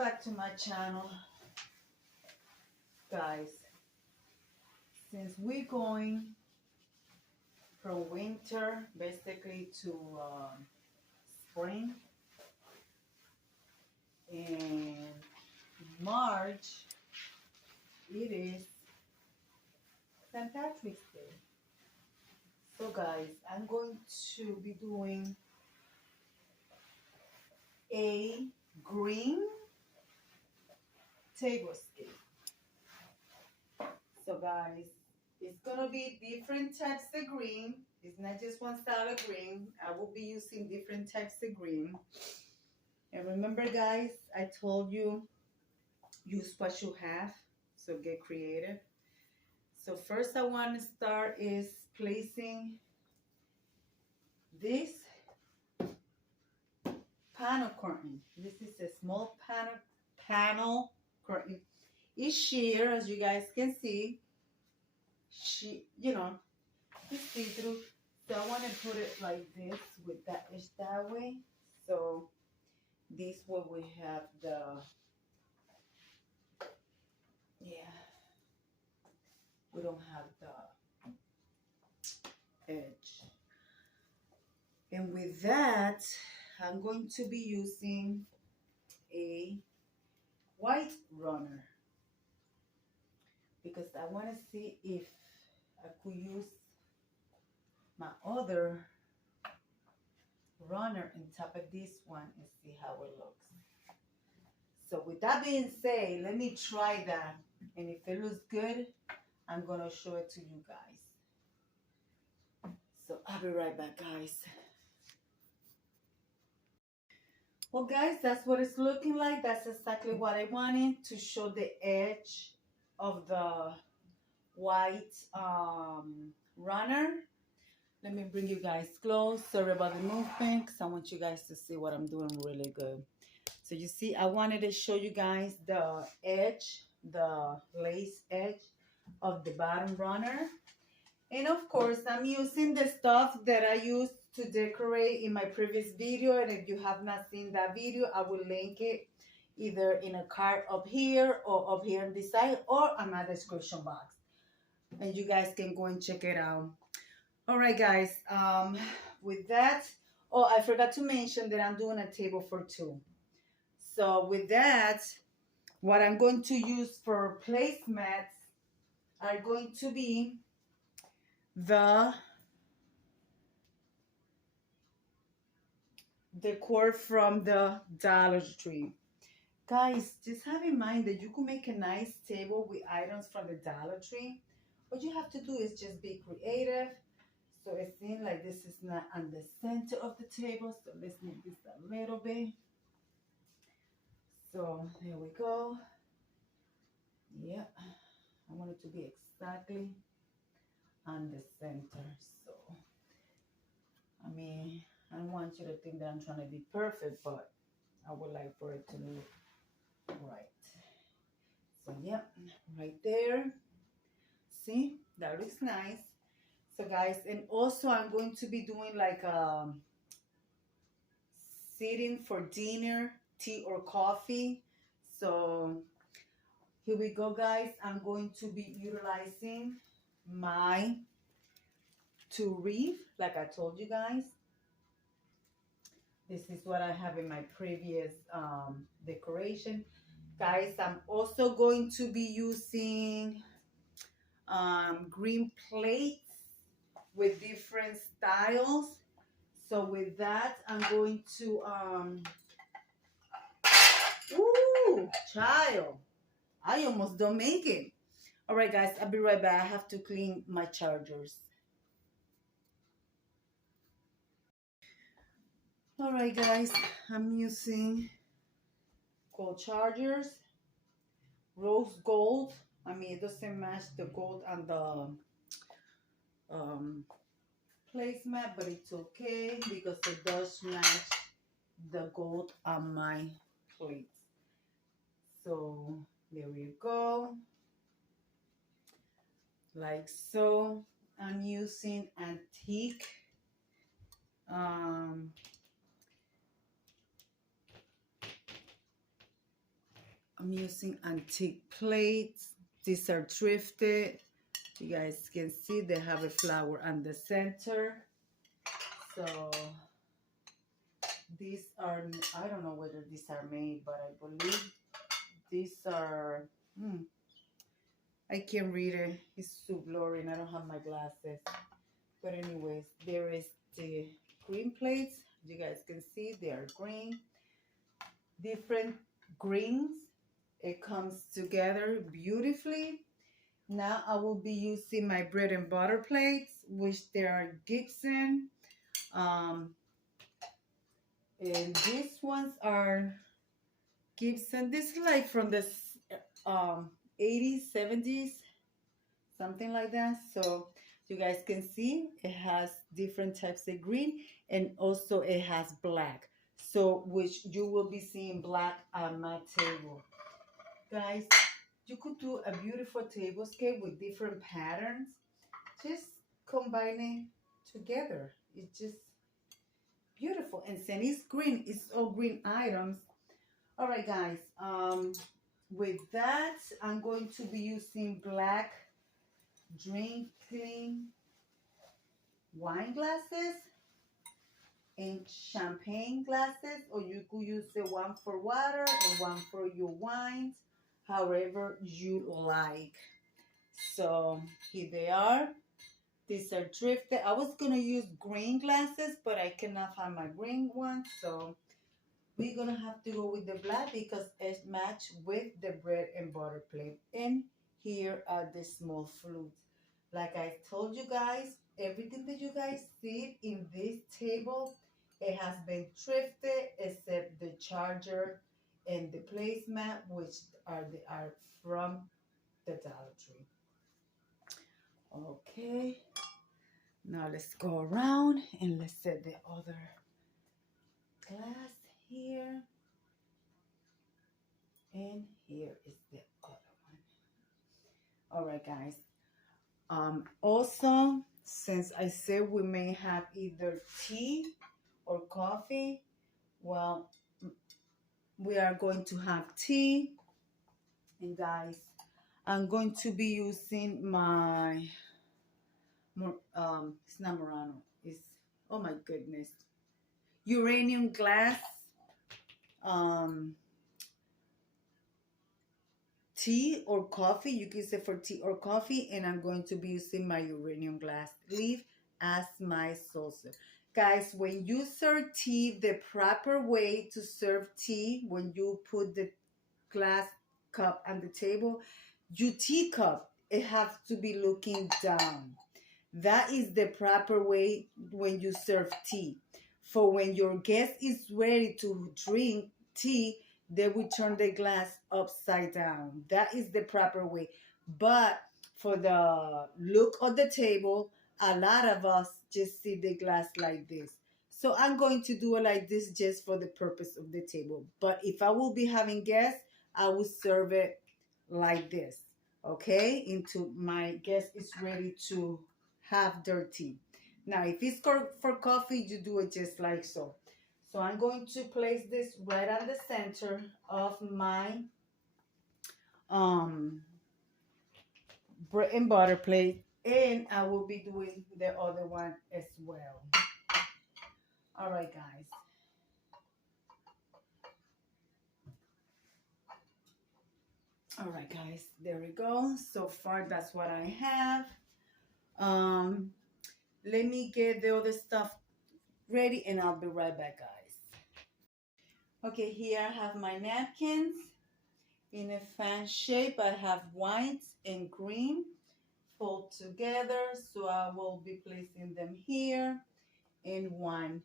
back to my channel, guys. Since we're going from winter basically to spring, and March it is St. Patrick's Day. So guys, I'm going to be doing a green tablescape. So guys, it's gonna be different types of green. It's not just one style of green. I will be using different types of green. And remember guys, I told you use what you have, so get creative. So first I want to start is placing this panel curtain. This is a small panel curtain. It's sheer, as you guys can see. It's see-through. So I want to put it like this with that edge that way. So this way we have the we don't have the edge. And with that, I'm going to be using a white runner because I want to see if I could use my other runner on top of this one and see how it looks. So with that being said, let me try that, and if it looks good, I'm gonna show it to you guys. So I'll be right back, guys. Well guys, that's what it's looking like. That's exactly what I wanted, to show the edge of the white runner. Let me bring you guys close. Sorry about the movement because I want you guys to see what I'm doing really good. So you see, I wanted to show you guys the edge, the lace edge of the bottom runner. And of course, I'm using the stuff that I used to decorate in my previous video. And if you have not seen that video, I will link it either in a card up here or up here on the side or on my description box. And you guys can go and check it out. All right, guys. With that, oh, I forgot to mention that I'm doing a table for two. So with that, what I'm going to use for placemats are going to be the decor from the Dollar Tree. Guys, just have in mind that you can make a nice table with items from the Dollar Tree. What you have to do is just be creative. So it seems like this is not on the center of the table. So let's move this a little bit. So there we go. Yeah, I want it to be exactly on the center. So, I mean, I don't want you to think that I'm trying to be perfect, but I would like for it to look right. So, yeah, right there. See, that looks nice. So, guys, and also I'm going to be doing like sitting for dinner, tea or coffee. So, here we go, guys. I'm going to be utilizing my TUESDAY, like I told you guys. This is what I have in my previous decoration. Guys, I'm also going to be using green plates with different styles. So with that, I'm going to, ooh, child, I almost don't make it. All right, guys, I'll be right back. I have to clean my chargers. All right, guys, I'm using gold chargers, rose gold. I mean, it doesn't match the gold on the placemat, but it's okay because it does match the gold on my plates. So there we go. Like so. I'm using antique I'm using antique plates. These are thrifted. You guys can see they have a flower on the center. So these are, I don't know whether these are made, but I believe these are, I can't read it. It's too blurry and I don't have my glasses. But anyways, there is the green plates. You guys can see they are green. Different greens. It comes together beautifully. Now I will be using my bread and butter plates, which they are Gibson. And these ones are Gibson. This is like from the 80s, 70s, something like that. So you guys can see it has different types of green, and also it has black. So which you will be seeing black on my table. Guys, you could do a beautiful tablescape with different patterns. Just combining together. It's just beautiful. And since it's green, it's all green items. All right, guys. With that, I'm going to be using black drinking wine glasses and champagne glasses, or you could use the one for water and one for your wines, however you like. So here they are. These are thrifted. I was gonna use green glasses, but I cannot find my green ones, so we're gonna have to go with the black because it matches with the bread and butter plate. And here are the small flutes. Like I told you guys, everything that you guys see in this table, it has been thrifted except the charger and the placemat, which are from the Dollar Tree. Okay, now let's go around and let's set the other glass here. And here is the other one. All right, guys. Also, since I said we may have either tea or coffee, well, we are going to have tea. And guys, I'm going to be using my, it's not Murano, it's, oh my goodness, uranium glass tea or coffee. You can say for tea or coffee, and I'm going to be using my uranium glass leaf as my saucer. Guys, when you serve tea, the proper way to serve tea, when you put the glass cup on the table, your teacup, it has to be looking down. That is the proper way when you serve tea. For when your guest is ready to drink tea, they will turn the glass upside down. That is the proper way. But for the look of the table, a lot of us just see the glass like this. So I'm going to do it like this just for the purpose of the table. But if I will be having guests, I will serve it like this. Okay? Until my guest is ready to have their tea. Now, if it's for coffee, you do it just like so. So I'm going to place this right on the center of my bread and butter plate, and I will be doing the other one as well. All right, guys. All right, guys, there we go. So far, that's what I have. Let me get the other stuff ready, and I'll be right back, guys. Okay, here I have my napkins in a fan shape. I have white and green fold together, so I will be placing them here and one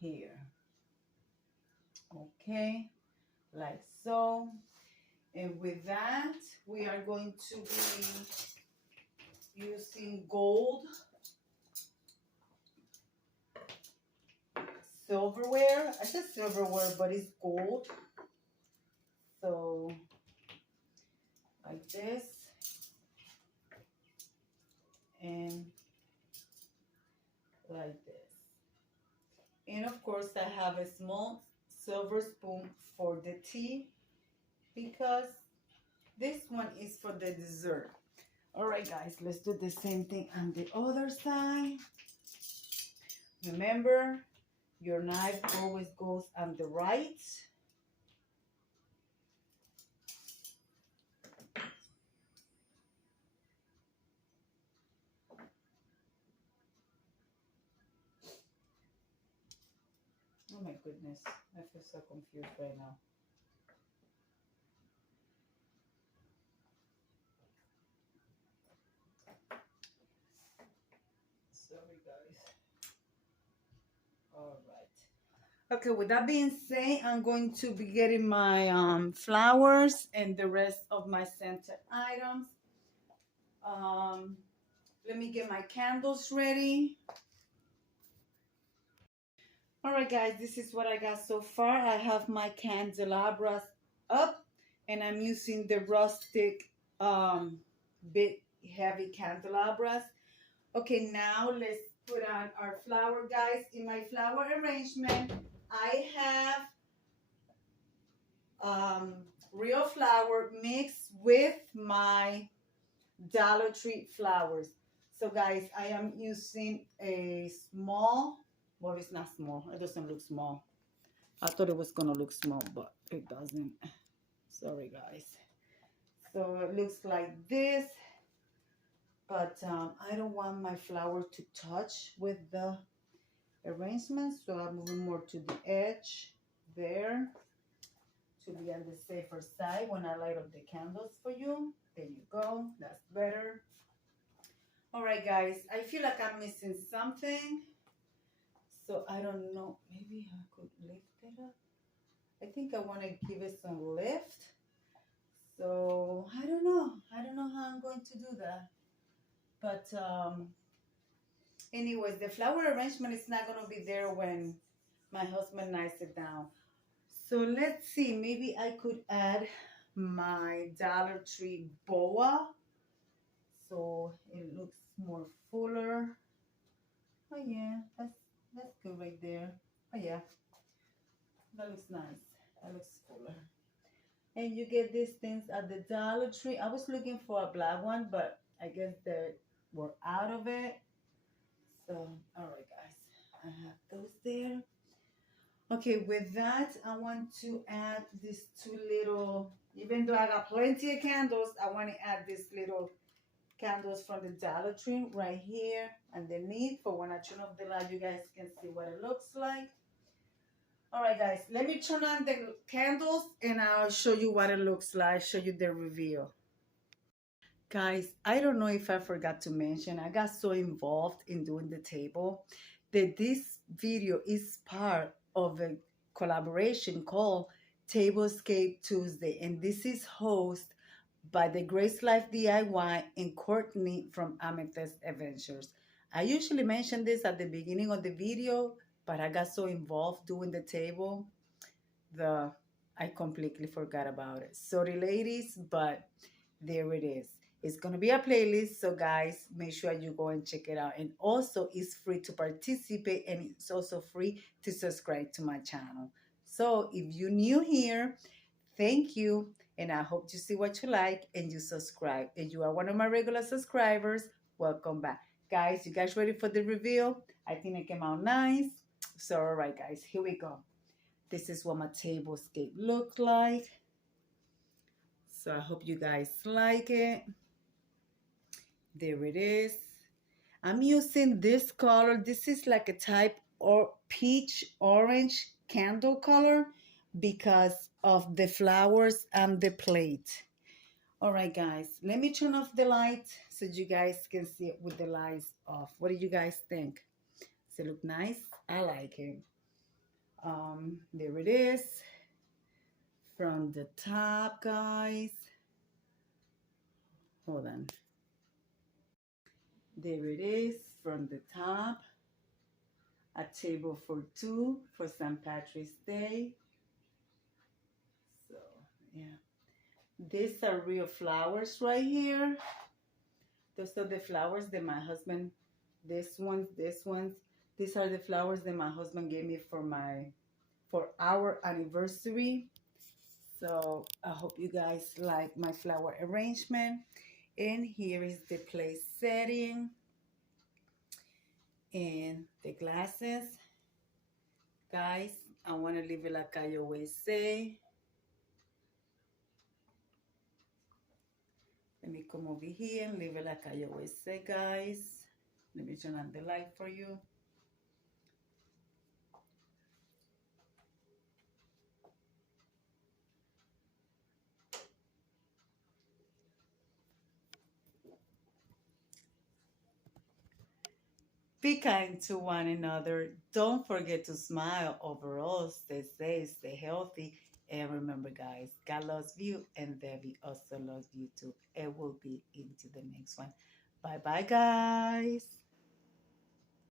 here. Okay, like so. And with that, we are going to be using gold silverware. I said silverware, but it's gold. So like this, and like this. And of course, I have a small silver spoon for the tea. because this one is for the dessert. All right, guys, let's do the same thing on the other side. Remember, your knife always goes on the right. Oh my goodness, I feel so confused right now. Sorry, guys. All right. Okay, with that being said, I'm going to be getting my flowers and the rest of my center items. Let me get my candles ready. All right, guys, this is what I got so far. I have my candelabras up, and I'm using the rustic, big heavy candelabras. Okay, now let's put on our flower, guys. In my flower arrangement, I have real flour mixed with my Dollar Tree flowers. So, guys, I am using a small, well, it's not small. It doesn't look small. I thought it was gonna look small, but it doesn't. Sorry, guys. So it looks like this, but I don't want my flower to touch with the arrangement, so I'm moving more to the edge there to be on the safer side when I light up the candles for you. There you go. That's better. All right, guys. I feel like I'm missing something, so I don't know. Maybe I could lift it up. I think I want to give it some lift. So I don't know. I don't know how I'm going to do that. But anyways, the flower arrangement is not going to be there when my husband knives it down. So let's see. Maybe I could add my Dollar Tree boa. So it looks more fuller. Oh yeah, that's good right there. Oh yeah, that looks nice. That looks fuller. And you get these things at the Dollar Tree. I was looking for a black one, but I guess they were out of it. So, all right, guys, I have those there. Okay, with that, I want to add these two little, even though I got plenty of candles, I want to add these little candles from the Dollar Tree right here underneath. For when I turn off the light, you guys can see what it looks like. All right, guys, let me turn on the candles and I'll show you what it looks like, show you the reveal. Guys, I don't know if I forgot to mention, I got so involved in doing the table that this video is part of a collaboration called Tablescape Tuesday. And this is hosted by the Grace Life DIY and Courtney from Amethyst Adventures. I usually mention this at the beginning of the video, but I got so involved doing the table, I completely forgot about it. Sorry, ladies, but there it is. It's going to be a playlist, so guys, make sure you go and check it out. And also, it's free to participate, and it's also free to subscribe to my channel. So if you're new here, thank you, and I hope you see what you like and you subscribe. If you are one of my regular subscribers, welcome back. Guys, you guys ready for the reveal? I think it came out nice. So, all right, guys, here we go. This is what my tablescape looks like. So I hope you guys like it. There it is. I'm using this color. This is like a type or peach orange candle color because of the flowers and the plate. All right, guys, let me turn off the light so you guys can see it with the lights off. What do you guys think? Does it look nice? I like it. There it is. From the top, guys. Hold on. There it is from the top. A table for two for St. Patrick's Day. So, yeah. These are real flowers right here. Those are the flowers that my husband, these ones. These are the flowers that my husband gave me for our anniversary. So I hope you guys like my flower arrangement. And here is the place setting and the glasses. Guys, I want to leave it like I always say. Let me come over here and leave it like I always say, guys. Let me turn on the light for you. Be kind to one another. Don't forget to smile. Overall, stay safe, stay healthy. And remember, guys, God loves you, and Debbie also loves you too. And we'll be into the next one. Bye bye, guys.